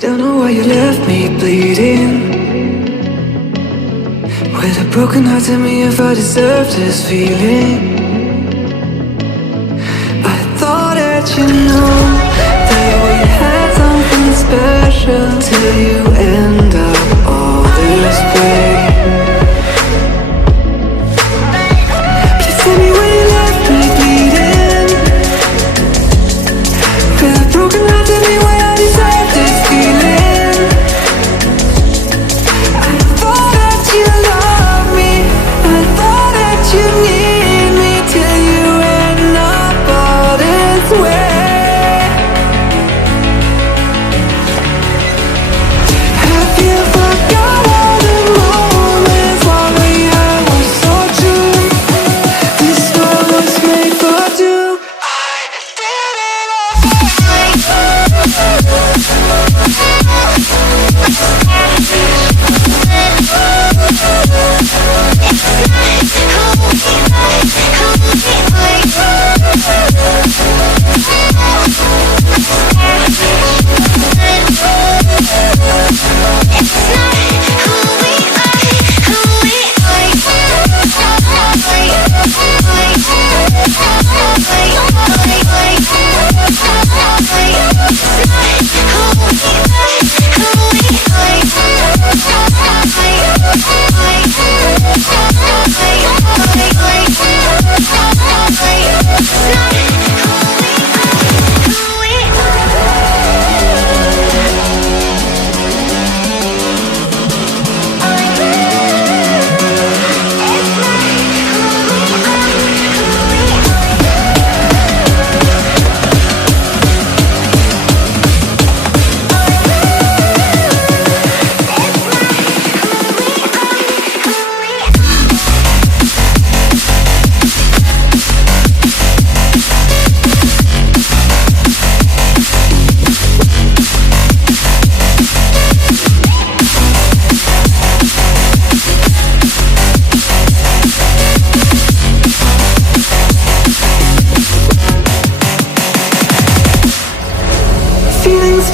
Don't know why you left me bleeding, with a broken heart. Tell me if I deserve this feeling. I thought that you know that we had something special, till you end up all this way. Please tell me why you left me bleeding, with a broken heart. Tell me why I deserve this feeling. I thought that you loved me, I thought that you need me, till you end up all this way. Have you forgot all the moments while we had was so true? This world was made for two. I did it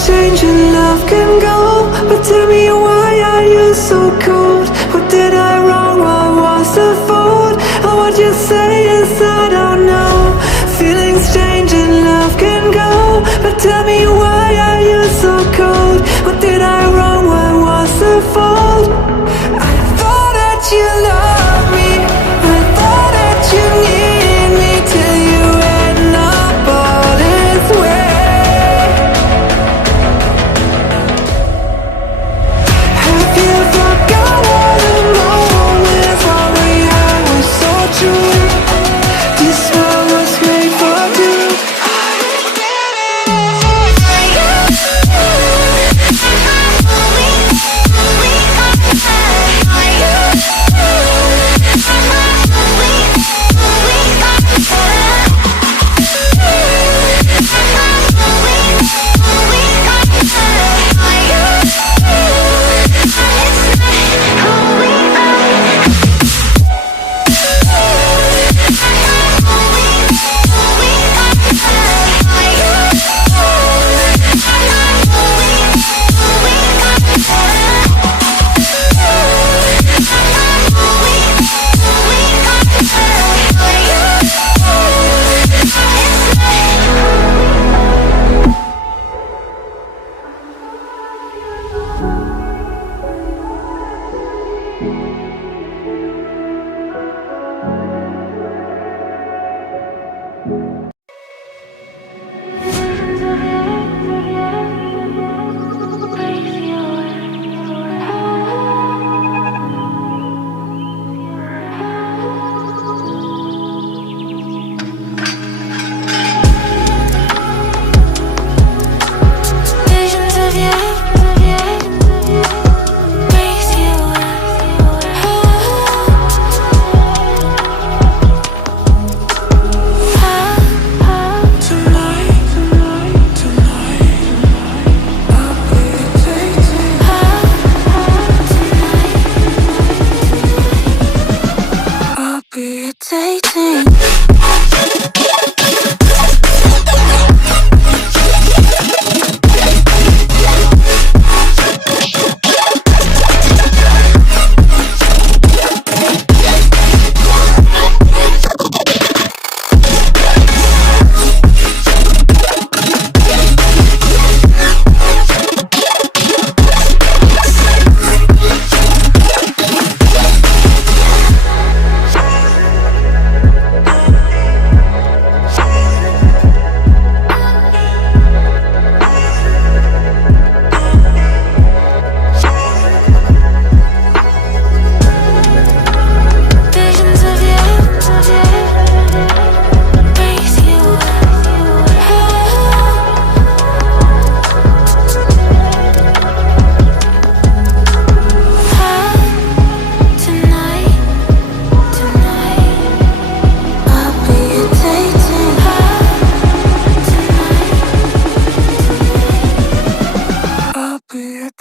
change and love can go, but tell me why are you so cold? What did I wrong? What was the fault? Or what you say is I don't know. Feelings change and love can go, but tell me why are you so cold? What did I wrong? What was the fault? I thought that you loved me, I thought that you need me, till you end up all this way.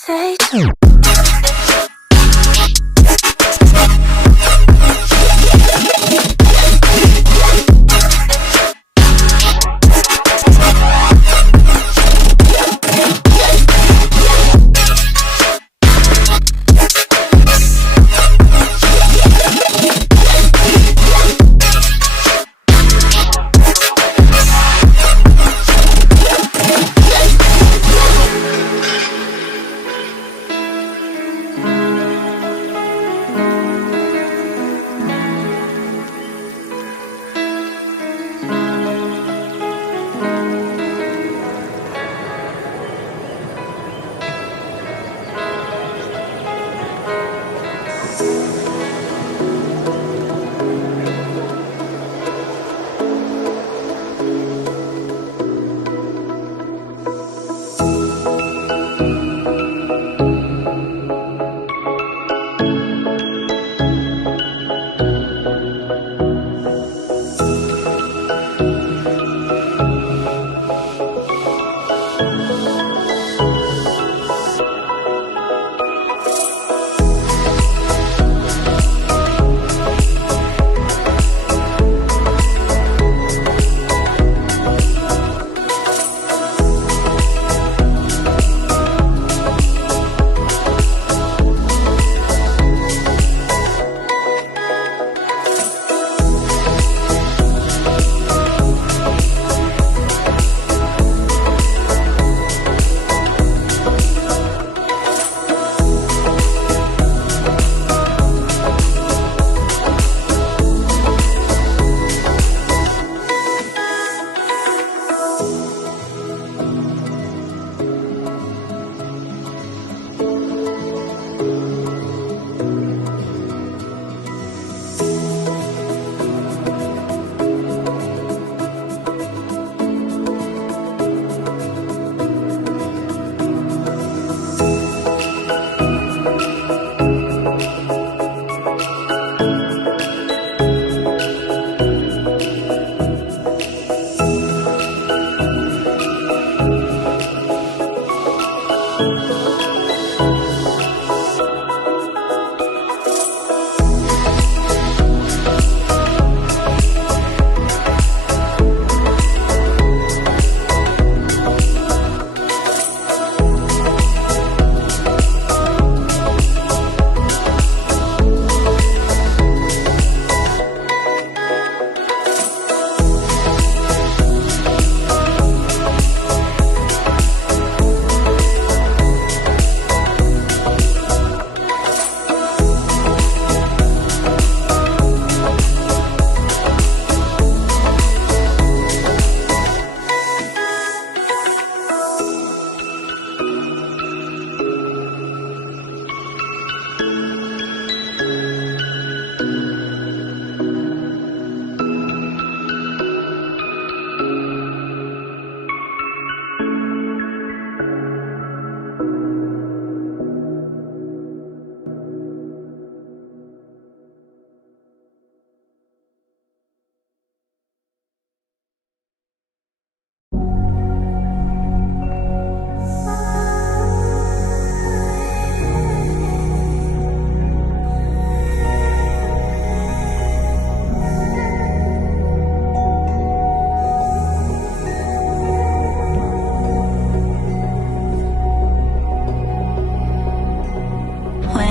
hesitate.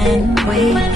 when we